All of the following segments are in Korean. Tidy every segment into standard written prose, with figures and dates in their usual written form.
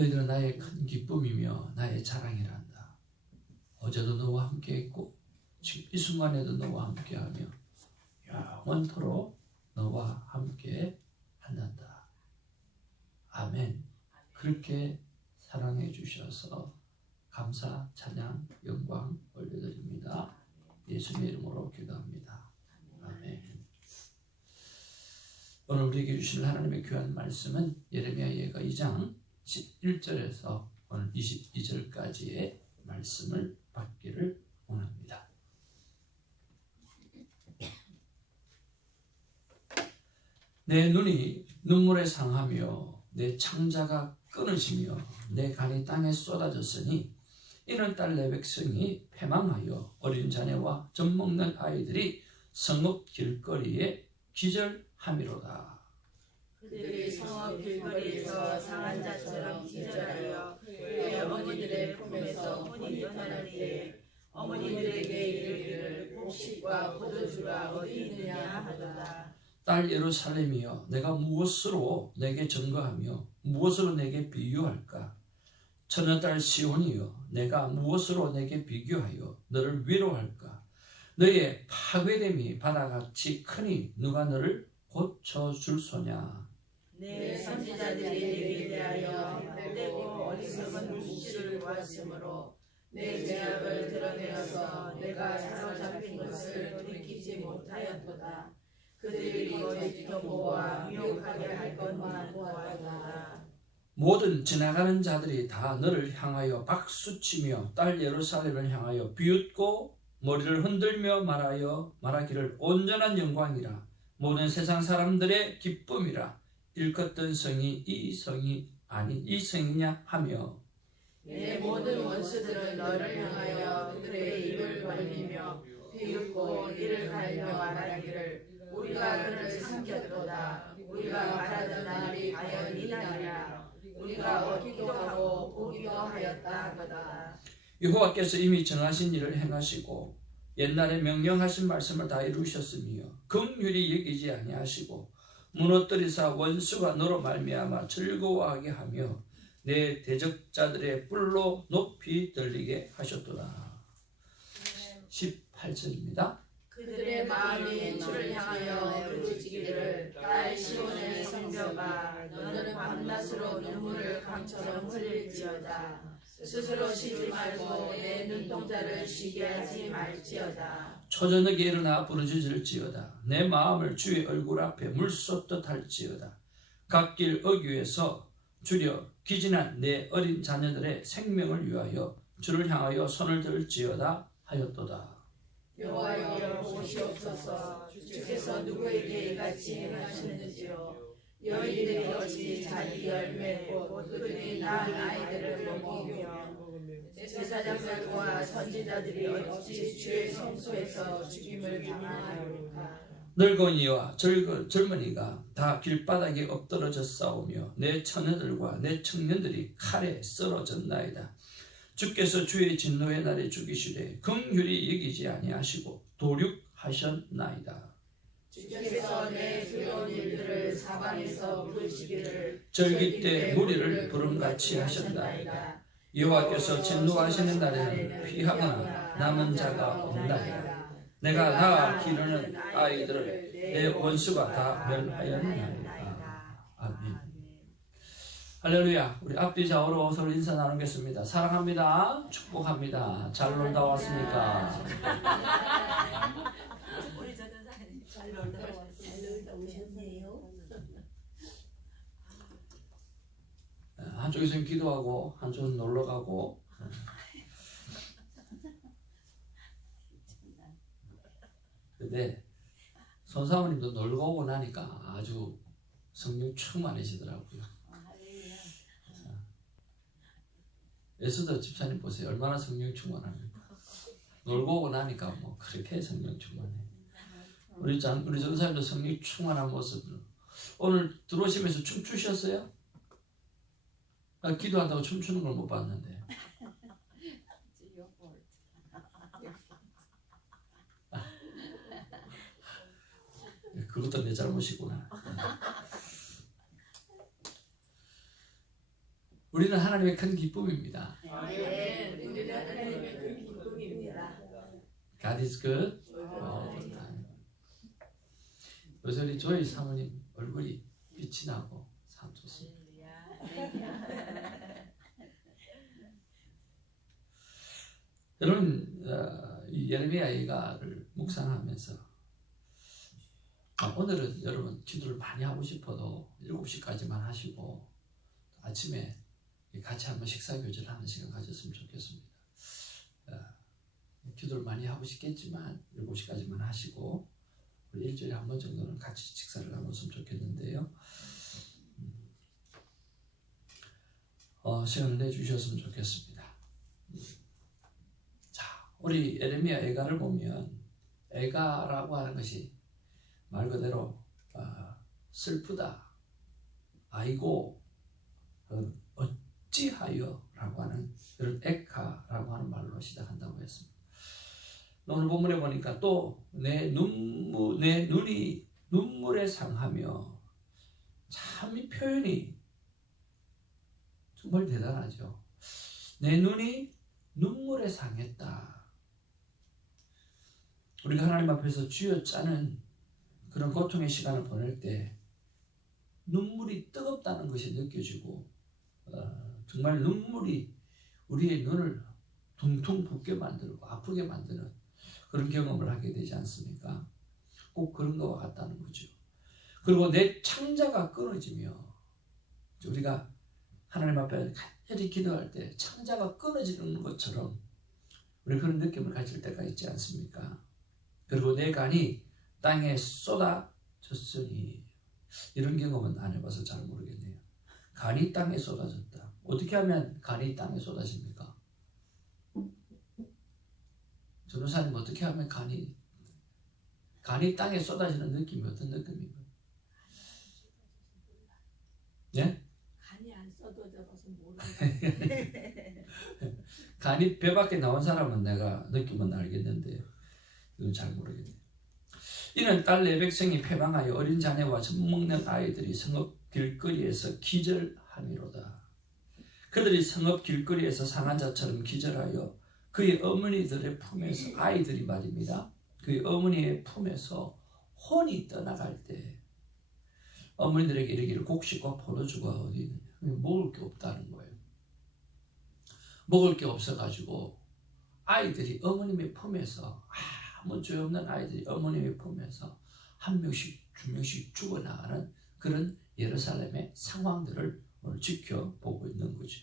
너희들은 나의 큰 기쁨이며 나의 자랑이란다. 어제도 너와 함께했고 지금 이 순간에도 너와 함께하며 영원토록 너와 함께 한단다. 아멘. 그렇게 사랑해 주셔서 감사, 찬양, 영광 올려드립니다. 예수님의 이름으로 기도합니다. 아멘. 오늘 우리에게 주신 하나님의 귀한 말씀은 예레미야 예가 2장 11절에서 오늘 22절까지의 말씀을 받기를 원합니다. 내 눈이 눈물에 상하며 내 창자가 끊어지며 내 간이 땅에 쏟아졌으니 이는 딸 내 백성이 패망하여 어린 자녀와 젖 먹는 아이들이 성읍 길거리에 기절함이로다. 그들이 성읍 길거리에서 상한 자처럼 기절하여 그의 어머니들의 품에서 혼이 떠날 때에 어머니들에게 이르기를 곡식과 포도주가 어디 있느냐 하도다. 딸 예루살렘이여, 내가 무엇으로 내게 증거하며 무엇으로 내게 비유할까? 처녀딸 시온이여, 내가 무엇으로 내게 비교하여 너를 위로할까? 너의 파괴됨이 바다같이 크니 누가 너를 고쳐줄 소냐? 내 선지자들이 내게 대하여 헛되고 어리석은 묵시를 보았으므로 내 죄악을 드러내어서 내가 사로잡힌 것을 돌이키지 못하였도다. 그들이 거짓 경고와 미혹하게 할 것만 보았도다. 모든 지나가는 자들이 다 너를 향하여 박수치며 딸 예루살렘을 향하여 비웃고 머리를 흔들며 말하기를 온전한 영광이라, 모든 세상 사람들의 기쁨이라, 일컫던 성이 이 성이 아닌 이 성이냐 하며 내 모든 원수들은 너를 향하여 그들의 입을 벌리며 비웃고 이를 갈며 말하기를 우리가 그를 삼켰도다. 우리가 말하던 날이 과연 이 날이라. 우리가 얻기도 하고 보기도 하였다 하거다. 여호와께서 이미 정하신 일을 행하시고 옛날에 명령하신 말씀을 다 이루셨으며 긍휼히 여기지 아니하시고 무너뜨리사 원수가 너로 말미암아 즐거워하게 하며 내 대적자들의 뿔로 높이 들리게 하셨도다. 18절입니다. 그들의 마음이 주를 향하여 부르짖기를 딸 시온의 성벽아, 너는 밤낮으로 눈물을 강처럼 흘릴지어다. 스스로 쉬지 말고 내 눈동자를 쉬게 하지 말지어다. 초저녁에 일어나 부르짖을지어다. 내 마음을 주의 얼굴 앞에 물쏟듯 할지어다. 갓길 어귀에서 주려 기진한 내 어린 자녀들의 생명을 위하여 주를 향하여 손을 들지어다 하였도다. 여호와여 보시옵소서. 주께서 누구에게 이같이 행하시는지요. 여인들이 어찌 자기 열매 곧 그들이 낳은 아이들을 먹이며 제사장들과 선지자들이 어찌 주의 성소에서 죽임을 당하였을까. 늙은이와 젊은이가 다 길바닥에 엎드러져 싸우며 내 처녀들과 내 청년들이 칼에 쓰러졌나이다. 주께서 주의 진노의 날에 죽이시되 긍휼히 여기지 아니하시고 도륙하셨나이다. 주께서 내 두려운 일들을 사방에서 부르시기를 절기 때 무리를 부름같이 하셨나이다. 여호와께서 진노하시는 날에는 피하거나 남은 자가 없나이다. 내가 낳아 기르는 아이들을 내 원수가 다 멸하였나이다. 아멘. 할렐루야. 우리 앞뒤 좌우로 서로 인사 나누겠습니다. 사랑합니다. 축복합니다. 잘 놀다 왔습니까? 잘 놀다 오셨네요. 한쪽에서는 기도하고 한쪽은 놀러 가고. 근데 손사모님도 놀고 오고 나니까 아주 성령 충만해지더라고요. 에스더 집사님 보세요. 얼마나 성령 충만합니까? 놀고 오고 나니까 뭐 그렇게 성령 충만해. 우리 전사님도 성령 충만한 모습으로 오늘 들어오시면서 춤추셨어요? 기도한다고 춤추는 걸 못 봤는데. 그것도 내 잘못이구나. 우리는 하나님의 큰 기쁨입니다. 아멘. 우리는 하나님의 큰 기쁨입니다. God is good all the time. 요새 우리 조이 사모님 얼굴이 빛이 나고 참 좋습니다. 여러분, 이 예레미야 예가를 묵상하면서 오늘은 여러분 기도를 많이 하고 싶어도 7시까지만 하시고 아침에 같이 한번 식사 교제를 하는 시간 가졌으면 좋겠습니다. 기도를 많이 하고 싶겠지만 7시까지만 하시고 우리 일주일에 한 번 정도는 같이 식사를 나눴으면 좋겠는데요. 시간을 내주셨으면 좋겠습니다. 자, 우리 예레미야 예가를 보면 예가라고 하는 것이 말 그대로 슬프다, 아이고, 어찌하여 라고 하는 그런 에카라고 하는 말로 시작한다고 했습니다. 오늘 본문에 보니까 또 내 눈이 눈물에 상하며, 참 이 표현이 정말 대단하죠. 내 눈이 눈물에 상했다. 우리가 하나님 앞에서 쥐어짜는 그런 고통의 시간을 보낼 때 눈물이 뜨겁다는 것이 느껴지고 정말 눈물이 우리의 눈을 퉁퉁 붓게 만들고 아프게 만드는 그런 경험을 하게 되지 않습니까? 꼭 그런 것과 같다는 거죠. 그리고 내 창자가 끊어지며, 우리가 하나님 앞에 간절히 기도할 때 창자가 끊어지는 것처럼 우리 그런 느낌을 가질 때가 있지 않습니까? 그리고 내 간이 땅에 쏟아졌으니, 이런 경험은 안 해봐서 잘 모르겠네요. 간이 땅에 쏟아졌다. 어떻게 하면 간이 땅에 쏟아집니까? 전도사님, 어떻게 하면 간이 땅에 쏟아지는 느낌이 어떤 느낌인가요? 예? 간이 안 쏟아져서 모르겠어요. 간이 배 밖에 나온 사람은 내가 느낌은 알겠는데 이건 잘 모르겠네요. 이는 딸 내 백성이 패망하여 어린 자녀와 젖먹는 아이들이 성읍 길거리에서 기절하미로다. 그들이 성읍 길거리에서 상한 자처럼 기절하여 그의 어머니들의 품에서, 아이들이 말입니다, 그의 어머니의 품에서 혼이 떠나갈 때 어머니들에게 이르기를 곡식과 포도주가 어디 있느냐. 먹을 게 없다는 거예요. 먹을 게 없어가지고 아이들이 어머님의 품에서, 아무 죄 없는 아이들이 어머님의 품에서 한 명씩 두 명씩 죽어나가는 그런 예루살렘의 상황들을 오늘 지켜보고 있는 거죠.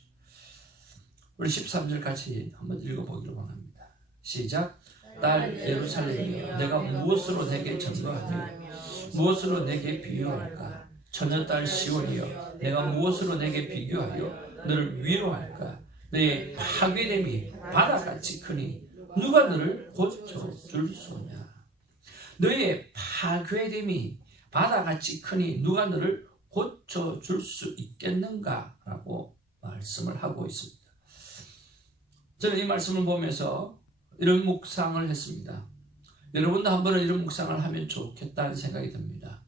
우리 13절 같이 한번 읽어보기를 원합니다. 시작. 딸 예루살렘이여, 내가 무엇으로 내게 증거하며 무엇으로 내게 비유할까? 처녀딸 시온이여, 내가 무엇으로 내게 비교하여 너를 위로할까? 너의 파괴됨이 바다같이 크니 누가 너를 고쳐줄 수냐? 너의 파괴됨이 바다같이 크니 누가 너를 고쳐줄 수 있겠는가? 라고 말씀을 하고 있습니다. 저는 이 말씀을 보면서 이런 묵상을 했습니다. 여러분도 한 번은 이런 묵상을 하면 좋겠다는 생각이 듭니다.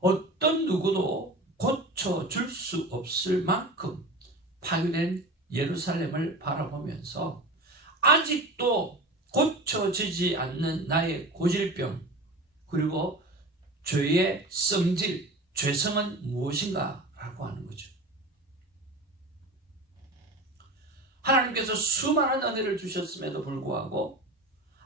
어떤 누구도 고쳐줄 수 없을 만큼 파괴된 예루살렘을 바라보면서 아직도 고쳐지지 않는 나의 고질병, 그리고 죄의 성질, 죄성은 무엇인가 라고 하는 거죠. 하나님께서 수많은 은혜를 주셨음에도 불구하고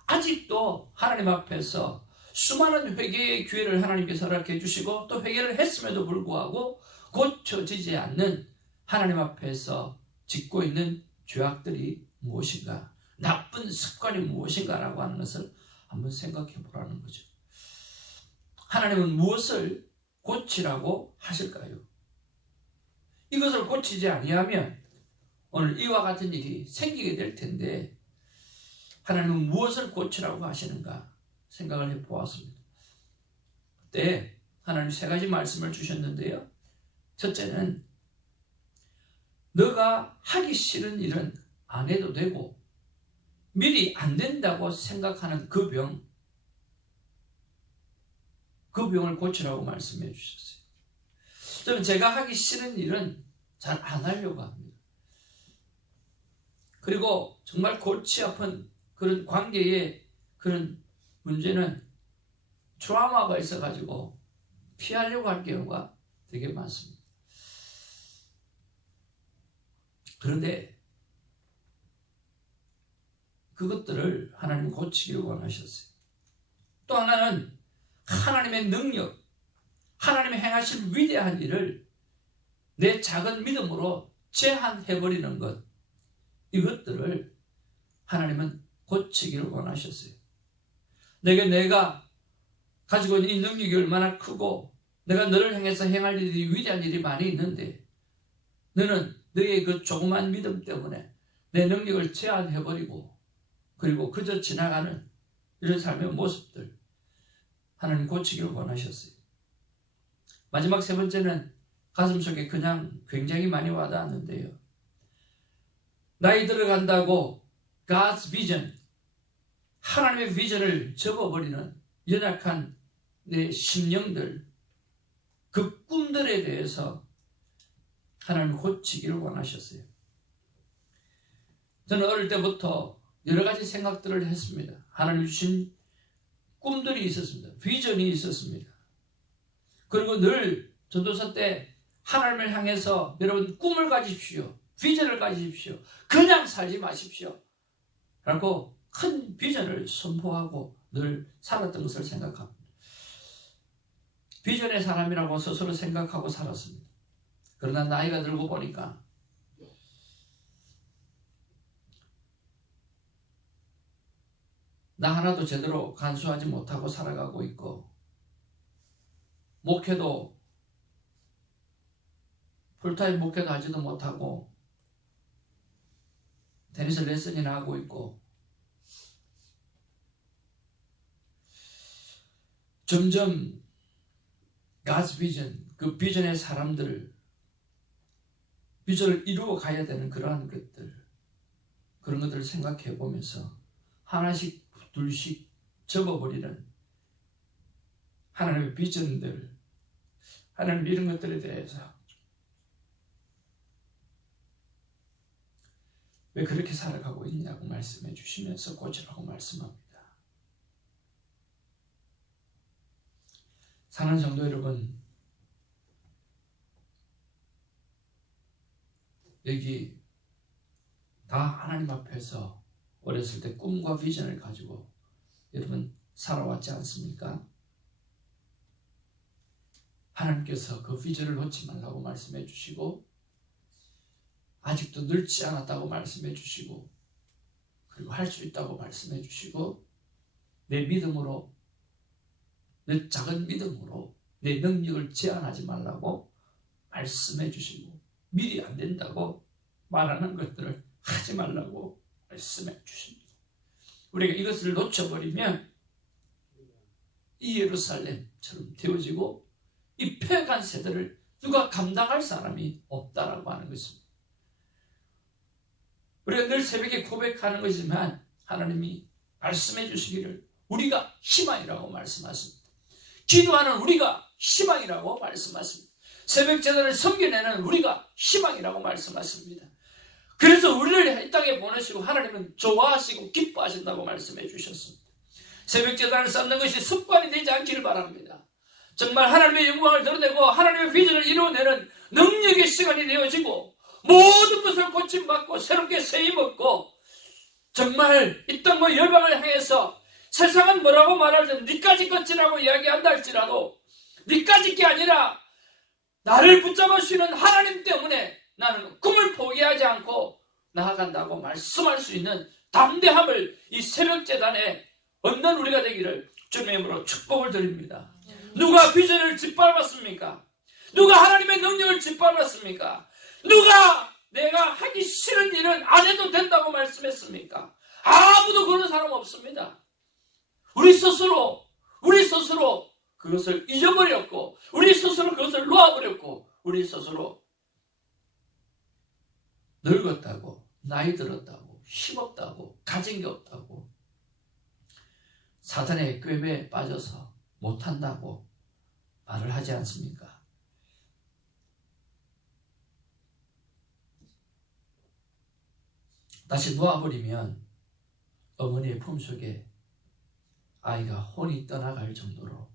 아직도 하나님 앞에서 수많은 회개의 기회를 하나님께서 허락해 주시고 또 회개를 했음에도 불구하고 고쳐지지 않는 하나님 앞에서 짓고 있는 죄악들이 무엇인가, 나쁜 습관이 무엇인가 라고 하는 것을 한번 생각해 보라는 거죠. 하나님은 무엇을 고치라고 하실까요? 이것을 고치지 아니하면 오늘 이와 같은 일이 생기게 될 텐데 하나님은 무엇을 고치라고 하시는가 생각을 해보았습니다. 그때 하나님 세 가지 말씀을 주셨는데요. 첫째는 너가 하기 싫은 일은 안 해도 되고 미리 안 된다고 생각하는 그 병을 고치라고 말씀해 주셨어요. 저는 제가 하기 싫은 일은 잘 안 하려고 합니다. 그리고 정말 골치 아픈 그런 관계의 그런 문제는 트라우마가 있어가지고 피하려고 할 경우가 되게 많습니다. 그런데 그것들을 하나님은 고치기를 원하셨어요. 또 하나는 하나님의 능력, 하나님의 행하실 위대한 일을 내 작은 믿음으로 제한해버리는 것, 이것들을 하나님은 고치기를 원하셨어요. 내가 가지고 있는 이 능력이 얼마나 크고 내가 너를 향해서 행할 일이 위대한 일이 많이 있는데 너는 너의 그 조그만 믿음 때문에 내 능력을 제한해버리고 그리고 그저 지나가는 이런 삶의 모습들 하나님 고치기를 원하셨어요. 마지막 세 번째는 가슴속에 그냥 굉장히 많이 와닿았는데요. 나이 들어간다고 God's vision, 하나님의 비전을 접어버리는 연약한 내 심령들, 그 꿈들에 대해서 하나님 고치기를 원하셨어요. 저는 어릴 때부터 여러 가지 생각들을 했습니다. 하나님 주신 꿈들이 있었습니다. 비전이 있었습니다. 그리고 늘 전도사 때 하나님을 향해서 여러분 꿈을 가지십시오. 비전을 가지십시오. 그냥 살지 마십시오. 라고 큰 비전을 선포하고 늘 살았던 것을 생각합니다. 비전의 사람이라고 스스로 생각하고 살았습니다. 그러나 나이가 들고 보니까 나 하나도 제대로 간수하지 못하고 살아가고 있고 목회도 풀타임 목회도 하지도 못하고 테니스 레슨이나 하고 있고 점점 God's vision, 그 비전의 사람들 비전을 이루어 가야 되는 그러한 것들 그런 것들을 생각해 보면서 하나씩 둘씩 접어버리는 하나님의 비전들 하나님 이런 것들에 대해서 왜 그렇게 살아가고 있냐고 말씀해 주시면서 고치라고 말씀합니다. 사랑하는 성도 여러분, 여기 다 하나님 앞에서 어렸을 때 꿈과 비전을 가지고 여러분 살아왔지 않습니까? 하나님께서 그 비전을 놓지 말라고 말씀해 주시고 아직도 늙지 않았다고 말씀해 주시고 그리고 할 수 있다고 말씀해 주시고 내 믿음으로 내 작은 믿음으로 내 능력을 제한하지 말라고 말씀해 주시고 미리 안 된다고 말하는 것들을 하지 말라고 말씀해 주십니다. 우리가 이것을 놓쳐버리면 이 예루살렘처럼 되어지고 이 패간 세대를 누가 감당할 사람이 없다라고 하는 것입니다. 우리가 늘 새벽에 고백하는 것이지만 하나님이 말씀해 주시기를 우리가 희망이라고 말씀하십니다. 기도하는 우리가 희망이라고 말씀하십니다. 새벽 제단을 섬겨내는 우리가 희망이라고 말씀하십니다. 그래서 우리를 이 땅에 보내시고 하나님은 좋아하시고 기뻐하신다고 말씀해 주셨습니다. 새벽 제단을 쌓는 것이 습관이 되지 않기를 바랍니다. 정말 하나님의 영광을 드러내고 하나님의 비전을 이루어내는 능력의 시간이 되어지고 모든 것을 고침받고 새롭게 세임 얻고 정말 이 땅과 열방을 향해서 세상은 뭐라고 말하든 니까지 것이라고 이야기한다 할지라도 니까지 게 아니라 나를 붙잡아 주시는 하나님 때문에 나는 꿈을 포기하지 않고 나아간다고 말씀할 수 있는 담대함을 이 새벽 제단에 얻는 우리가 되기를 주님의 이름으로 축복을 드립니다. 누가 비전을 짓밟았습니까? 누가 하나님의 능력을 짓밟았습니까? 누가 내가 하기 싫은 일은 안 해도 된다고 말씀했습니까? 아무도 그런 사람 없습니다. 우리 스스로 그것을 잊어버렸고 우리 스스로 그것을 놓아버렸고 우리 스스로 늙었다고 나이 들었다고 힘없다고 가진 게 없다고 사탄의 꾀에 빠져서 못한다고 말을 하지 않습니까? 다시 놓아버리면 어머니의 품속에 아이가 혼이 떠나갈 정도로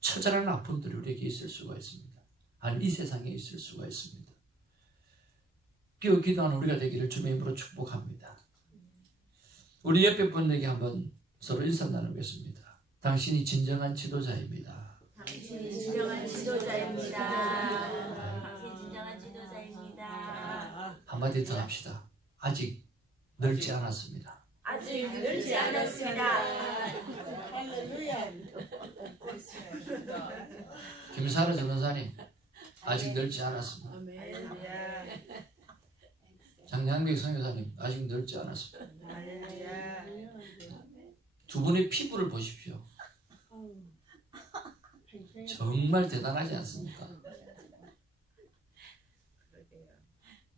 처절한 아픔들이 우리에게 있을 수가 있습니다. 아니 이 세상에 있을 수가 있습니다. 깨어 기도하는 우리가 되기를 주의 이름으로 축복합니다. 우리 옆에 분에게 한번 서로 인사 나누겠습니다. 당신이 진정한 지도자입니다. 당신이 진정한 지도자입니다. 당신이 진정한 지도자입니다. 한마디 더 합시다. 아직 늙지 않았습니다. 아직 늙지 않았습니다. 김사라 전도사님 아직 늙지 않았습니다. 장량백 선교사님 아직 늙지 않았습니다. 두 분의 피부를 보십시오. 정말 대단하지 않습니까?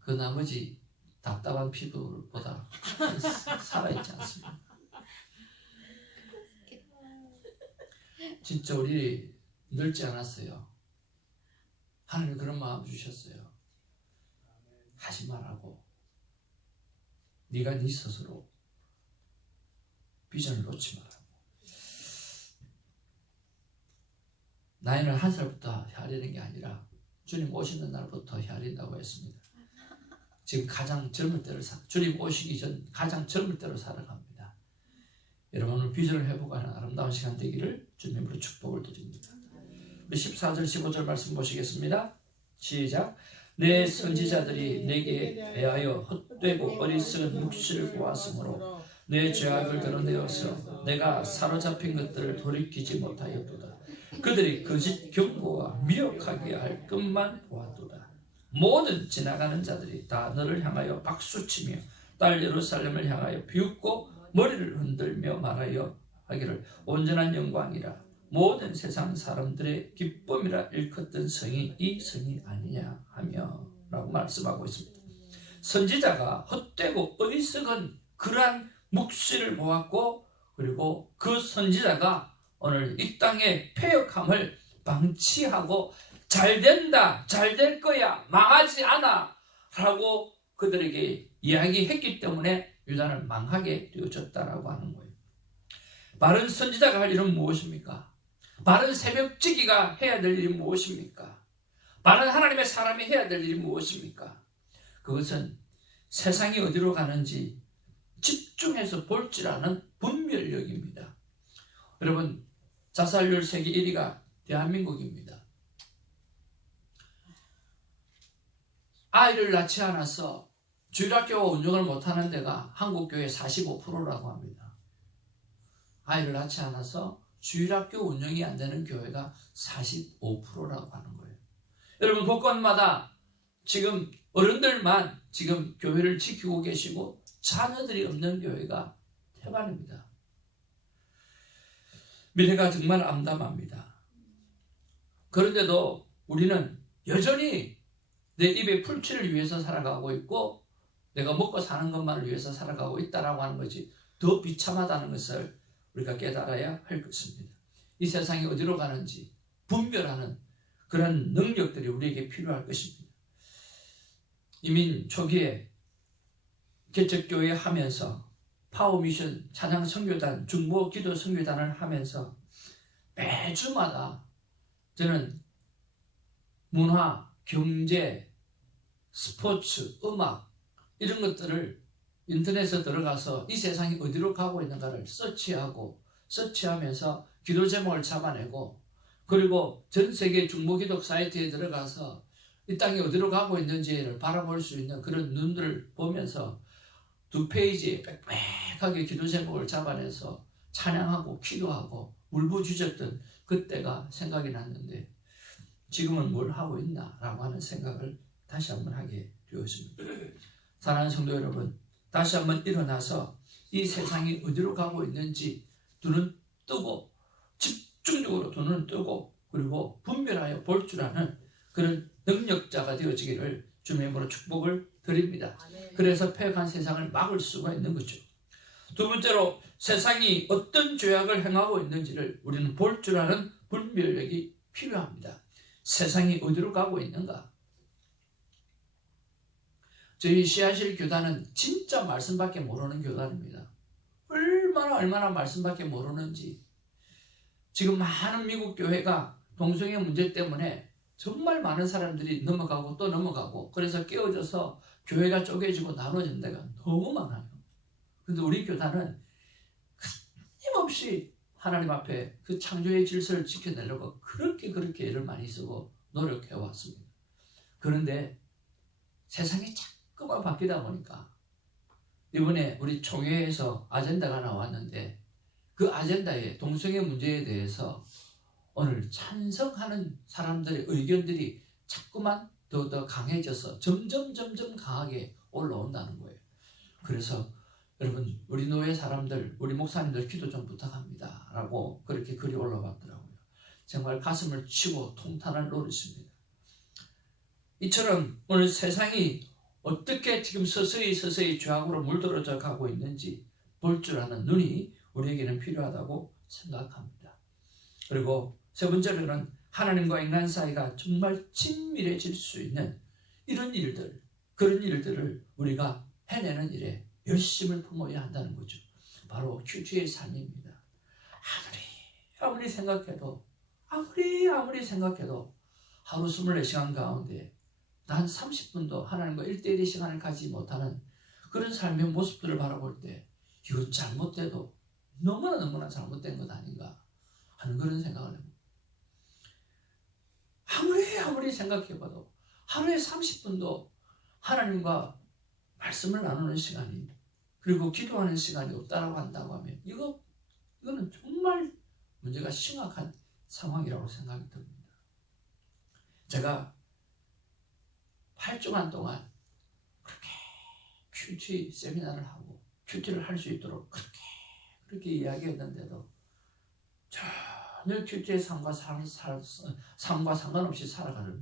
그 나머지 답답한 피부보다 살아있지 않습니다. 진짜 우리 늙지 않았어요. 하나님 그런 마음 주셨어요. 하지 말라고. 네가 네 스스로 비전을 놓지 말라고. 나이는 한 살부터 헤아리는 게 아니라 주님 오시는 날부터 헤아린다고 했습니다. 지금 가장 젊을 때를 주님 오시기 전 가장 젊을 때로 살아갑니다. 여러분 오늘 비전을 회복하는 아름다운 시간 되기를 주님으로 축복을 드립니다. 우리 14절 15절 말씀 보시겠습니다. 시작. 내 선지자들이 내게 대하여 헛되고 어리석은 묵시를 보았으므로 내 죄악을 드러내어서 내가 사로잡힌 것들을 돌이키지 못하였도다. 그들이 거짓 경고와 미혹하게 할 것만 보았도다. 모든 지나가는 자들이 다 너를 향하여 박수치며 딸 예루살렘을 향하여 비웃고 머리를 흔들며 말하여 하기를 온전한 영광이라 모든 세상 사람들의 기쁨이라 일컫던 성이 이 성이 아니냐 하며 라고 말씀하고 있습니다. 선지자가 헛되고 어리석은 그러한 묵시를 보았고 그리고 그 선지자가 오늘 이 땅의 패역함을 방치하고 잘 된다, 잘 될 거야, 망하지 않아 라고 그들에게 이야기했기 때문에 유다는 망하게 되어졌다라고 하는 거예요. 바른 선지자가 할 일은 무엇입니까? 바른 새벽지기가 해야 될 일이 무엇입니까? 바른 하나님의 사람이 해야 될 일이 무엇입니까? 그것은 세상이 어디로 가는지 집중해서 볼 줄 아는 분별력입니다. 여러분 자살률 세계 1위가 대한민국입니다. 아이를 낳지 않아서 주일학교가 운영을 못하는 데가 한국교회 45%라고 합니다. 아이를 낳지 않아서 주일학교 운영이 안 되는 교회가 45%라고 하는 거예요. 여러분 곳곳마다 지금 어른들만 지금 교회를 지키고 계시고 자녀들이 없는 교회가 태반입니다. 미래가 정말 암담합니다. 그런데도 우리는 여전히 내 입의 풀칠을 위해서 살아가고 있고 내가 먹고 사는 것만을 위해서 살아가고 있다라고 하는 것이 더 비참하다는 것을 우리가 깨달아야 할 것입니다. 이 세상이 어디로 가는지 분별하는 그런 능력들이 우리에게 필요할 것입니다. 이민 초기에 개척교회 하면서 파워미션 찬양 선교단 중보 기도 선교단을 하면서 매주마다 저는 문화, 경제, 스포츠, 음악 이런 것들을 인터넷에 들어가서 이 세상이 어디로 가고 있는가를 서치하면서 기도 제목을 잡아내고 그리고 전 세계 중보기독 사이트에 들어가서 이 땅이 어디로 가고 있는지를 바라볼 수 있는 그런 눈들을 보면서 두 페이지에 빽빽하게 기도 제목을 잡아내서 찬양하고 기도하고 울부짖었던 그때가 생각이 났는데 지금은 뭘 하고 있나라고 하는 생각을 다시 한번 하게 되었습니다. 사랑하는 성도 여러분, 다시 한번 일어나서 이 세상이 어디로 가고 있는지 눈은 뜨고 집중적으로 눈을 뜨고 그리고 분별하여 볼 줄 아는 그런 능력자가 되어지기를 주님의 이름으로 축복을 드립니다. 그래서 패역한 세상을 막을 수가 있는 거죠. 두 번째로 세상이 어떤 죄악을 행하고 있는지를 우리는 볼 줄 아는 분별력이 필요합니다. 세상이 어디로 가고 있는가? 저희 씨앗실 교단은 진짜 말씀밖에 모르는 교단입니다. 얼마나 말씀밖에 모르는지. 지금 많은 미국 교회가 동성애 문제 때문에 정말 많은 사람들이 넘어가고 또 넘어가고, 그래서 깨어져서 교회가 쪼개지고 나눠진 데가 너무 많아요. 근데 우리 교단은 끊임없이 하나님 앞에 그 창조의 질서를 지켜내려고 그렇게 애를 많이 쓰고 노력해 왔습니다. 그런데 세상이 자꾸만 바뀌다 보니까 이번에 우리 총회에서 아젠다가 나왔는데, 그 아젠다에 동성애 문제에 대해서 오늘 찬성하는 사람들의 의견들이 자꾸만 더 강해져서 점점 강하게 올라온다는 거예요. 그래서 여러분, 우리 노예 사람들, 우리 목사님들 기도 좀 부탁합니다 라고 그렇게 글이 올라왔더라고요. 정말 가슴을 치고 통탄할 노릇입니다. 이처럼 오늘 세상이 어떻게 지금 서서히 죄악으로 물들어져 가고 있는지 볼 줄 아는 눈이 우리에게는 필요하다고 생각합니다. 그리고 세 번째로는 하나님과 인간 사이가 정말 친밀해질 수 있는 그런 일들을 우리가 해내는 일에 열심을 품어야 한다는 거죠. 바로 큐티의 삶입니다. 아무리 생각해도 하루 24시간 가운데 단 30분도 하나님과 1대1의 시간을 가지지 못하는 그런 삶의 모습들을 바라볼 때 이건 잘못돼도 너무나 잘못된 것 아닌가 하는 그런 생각을 합니다. 아무리 생각해봐도 하루에 30분도 하나님과 말씀을 나누는 시간이, 그리고 기도하는 시간이 없다라고 한다고 하면 이거는 정말 문제가 심각한 상황이라고 생각이 듭니다. 제가 8주간 동안 그렇게 큐티 세미나를 하고 큐티를 할 수 있도록 그렇게 이야기했는데도 전혀 큐티의 삶과 상관없이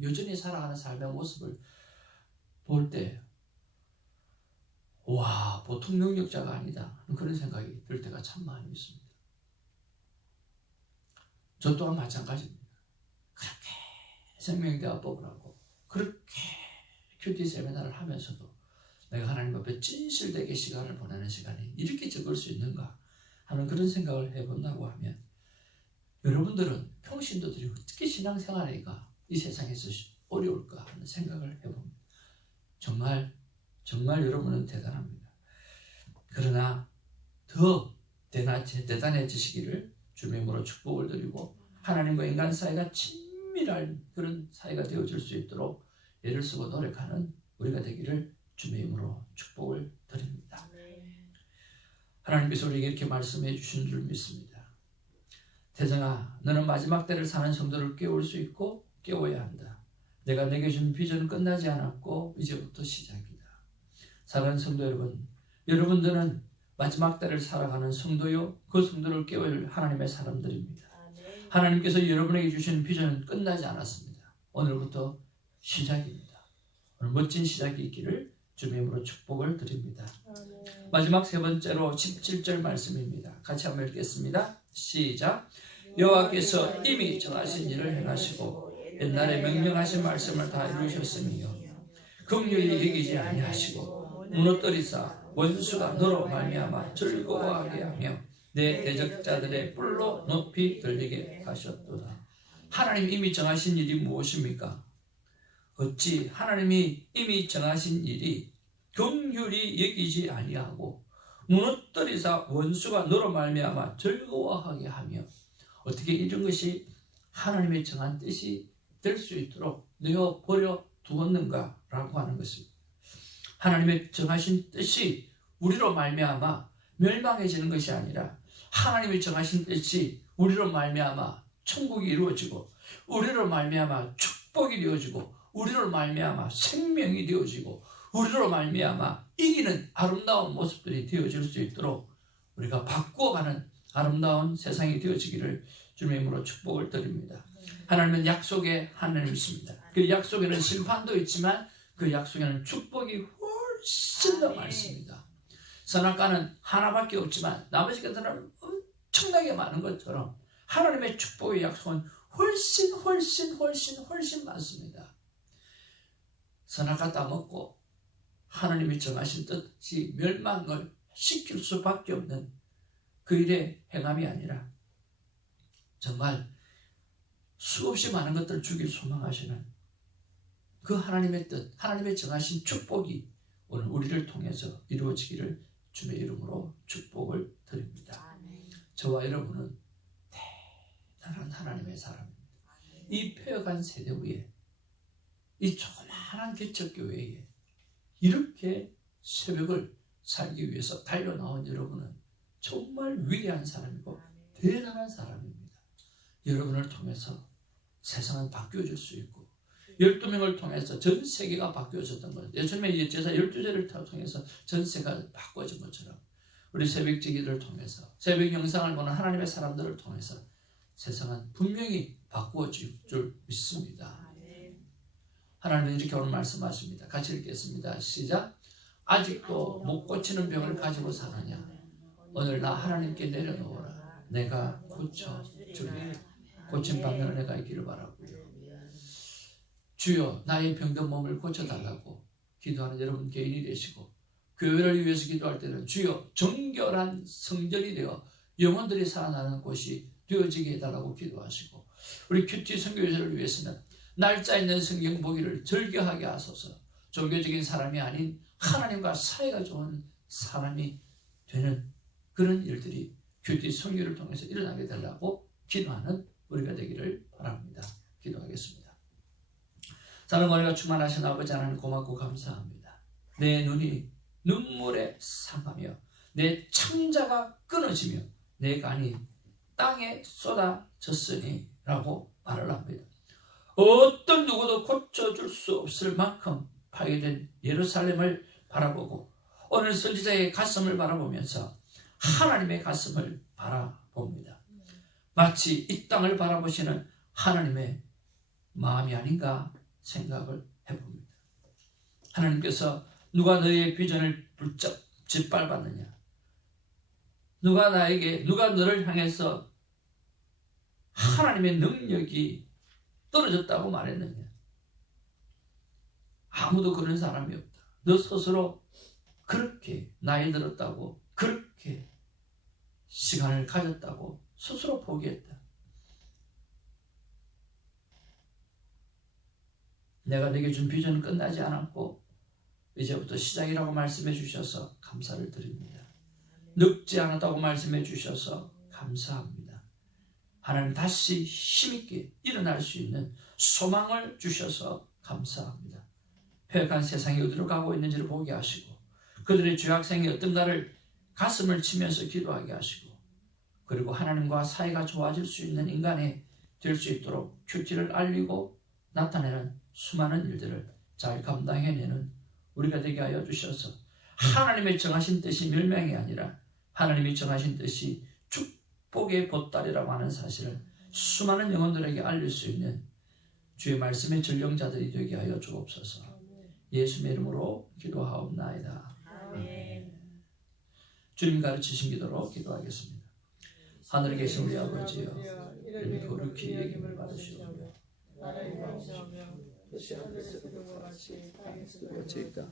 여전히 살아가는 삶의 모습을 볼 때, 와, 보통 능력자가 아니다, 그런 생각이 들 때가 참 많이 있습니다. 저 또한 마찬가지입니다. 그렇게 생명대화법을 하고 그렇게 큐티 세미나를 하면서도 내가 하나님 앞에 진실되게 시간을 보내는 시간이 이렇게 적을 수 있는가 하는 그런 생각을 해본다고 하면, 여러분들은 평신도들이 어떻게 신앙생활하기가 이 세상에서 어려울까 하는 생각을 해봅니다. 정말 여러분은 대단합니다. 그러나 더 대단해지시기를 주님으로 축복을 드리고, 하나님과 인간 사이가 친밀한 그런 사이가 되어질 수 있도록 애를 쓰고 노력하는 우리가 되기를 주님의 이름으로 축복을 드립니다. 하나님께서 우리에게 이렇게 말씀해 주신 줄 믿습니다. 태정아, 너는 마지막 때를 사는 성도를 깨울 수 있고 깨워야 한다. 내가 내게 준 비전은 끝나지 않았고 이제부터 시작이다. 사랑하는 성도 여러분, 여러분들은 마지막 때를 살아가는 성도요, 그 성도를 깨울 하나님의 사람들입니다. 하나님께서 여러분에게 주신 비전은 끝나지 않았습니다. 오늘부터 시작입니다. 오늘 멋진 시작이 있기를 주님의 이름으로 축복을 드립니다. 마지막 세 번째로 17절 말씀입니다. 같이 한번 읽겠습니다. 시작. 여호와께서 이미 정하신 일을 행하시고 옛날에 명령하신 말씀을 다 이루셨으며 긍휼히 여기지 아니하시고 무너뜨리사 원수가 너로 말미암아 즐거워하게 하며 내 대적자들의 뿔로 높이 들리게 하셨도다. 하나님 이미 정하신 일이 무엇입니까? 어찌 하나님이 이미 정하신 일이 긍휼히 여기지 아니하고 무너뜨리사 원수가 너로 말미암아 즐거워하게 하며, 어떻게 이런 것이 하나님의 정한 뜻이 될 수 있도록 내어버려 두었는가라고 하는 것입니다. 하나님의 정하신 뜻이 우리로 말미암아 멸망해지는 것이 아니라 하나님의 정하신 뜻이 우리로 말미암아 천국이 이루어지고 우리로 말미암아 축복이 되어지고 우리로 말미암아 생명이 되어지고 우리로 말미암아 이기는 아름다운 모습들이 되어질 수 있도록 우리가 바꾸어가는 아름다운 세상이 되어지기를 주님의 이름으로 축복을 드립니다. 하나님은 약속의 하나님이십니다. 그 약속에는 심판도 있지만 그 약속에는 축복이 훨씬 더 많습니다. 선악과는 하나밖에 없지만 나머지 것들은 엄청나게 많은 것처럼 하나님의 축복의 약속은 훨씬 많습니다. 선악과 따먹고 하나님이 정하신 뜻이 멸망을 시킬 수밖에 없는 그 일의 행함이 아니라 정말 수없이 많은 것들을 주길 소망하시는 그 하나님의 뜻, 하나님의 정하신 축복이 오늘 우리를 통해서 이루어지기를 주의 이름으로 축복을 드립니다. 저와 여러분은 대단한 하나님의 사람입니다. 이 폐허간 세대 위에, 이 조그마한 개척교회에 이렇게 새벽을 살기 위해서 달려나온 여러분은 정말 위대한 사람이고 대단한 사람입니다. 여러분을 통해서 세상은 바뀌어질 수 있고 12명을 통해서 전 세계가 바뀌어졌던 거예요. 예수님의 제사 12제를 통해서 전 세계가 바꿔진 것처럼 우리 새벽 지기들을 통해서 새벽 영상을 보는 하나님의 사람들을 통해서 세상은 분명히 바꾸어질 줄 믿습니다. 하나님은 이렇게 오늘 말씀하십니다. 같이 읽겠습니다. 시작. 아직도 못 고치는 병을 가지고 사느냐? 오늘 나 하나님께 내려놓으라. 내가 고쳐주리라. 고침받는 은혜가 있기를 바라고요. 주여 나의 병든 몸을 고쳐달라고 기도하는 여러분 개인이 되시고 교회를 위해서 기도할 때는 주여 정결한 성전이 되어 영혼들이 살아나는 곳이 되어지게 해달라고 기도하시고 우리 큐티 선교회를 위해서는 날짜 있는 성경 보기를 즐겨하게 하소서. 종교적인 사람이 아닌 하나님과 사이가 좋은 사람이 되는 그런 일들이 큐티 선교를 통해서 일어나게 되려고 기도하는 우리가 되기를 바랍니다. 기도하겠습니다. 사랑과 은혜가 충만하신 아버지 하나님 고맙고 감사합니다. 내 눈이 눈물에 상하며 내 창자가 끊어지며 내 간이 땅에 쏟아졌으니 라고 말을 합니다. 어떤 누구도 고쳐줄 수 없을 만큼 파괴된 예루살렘을 바라보고 오늘 선지자의 가슴을 바라보면서 하나님의 가슴을 바라봅니다. 마치 이 땅을 바라보시는 하나님의 마음이 아닌가 생각을 해봅니다. 하나님께서 누가 너의 비전을 불쩍 짓밟았느냐? 누가 너를 향해서 하나님의 능력이 떨어졌다고 말했느냐? 아무도 그런 사람이 없다. 너 스스로 그렇게 나이 들었다고, 그렇게 시간을 가졌다고 스스로 포기했다. 내가 내게 준 비전은 끝나지 않았고 이제부터 시작이라고 말씀해 주셔서 감사를 드립니다. 늙지 않았다고 말씀해 주셔서 감사합니다. 하나님 다시 힘있게 일어날 수 있는 소망을 주셔서 감사합니다. 폐역한 세상이 어디로 가고 있는지를 보게 하시고 그들의 죄악생이 어떤가를 가슴을 치면서 기도하게 하시고 그리고 하나님과 사이가 좋아질 수 있는 인간이 될 수 있도록 큐티를 알리고 나타내는 수많은 일들을 잘 감당해내는 우리가 되게 하여 주셔서 하나님의 정하신 뜻이 멸망이 아니라 하나님이 정하신 뜻이 축복의 보따리라고 하는 사실을 수많은 영혼들에게 알릴 수 있는 주의 말씀의 전령자들이 되게 하여 주옵소서. 예수의 이름으로 기도하옵나이다. 아멘. 주님 가르치신 기도로 기도하겠습니다. 하늘에 계신 우리 아버지여 이름이 거룩히 여김을 받으시오며 나라의 왕이시오며 뜻이 하늘에서 그와 같이 땅에서도 이루어지이다.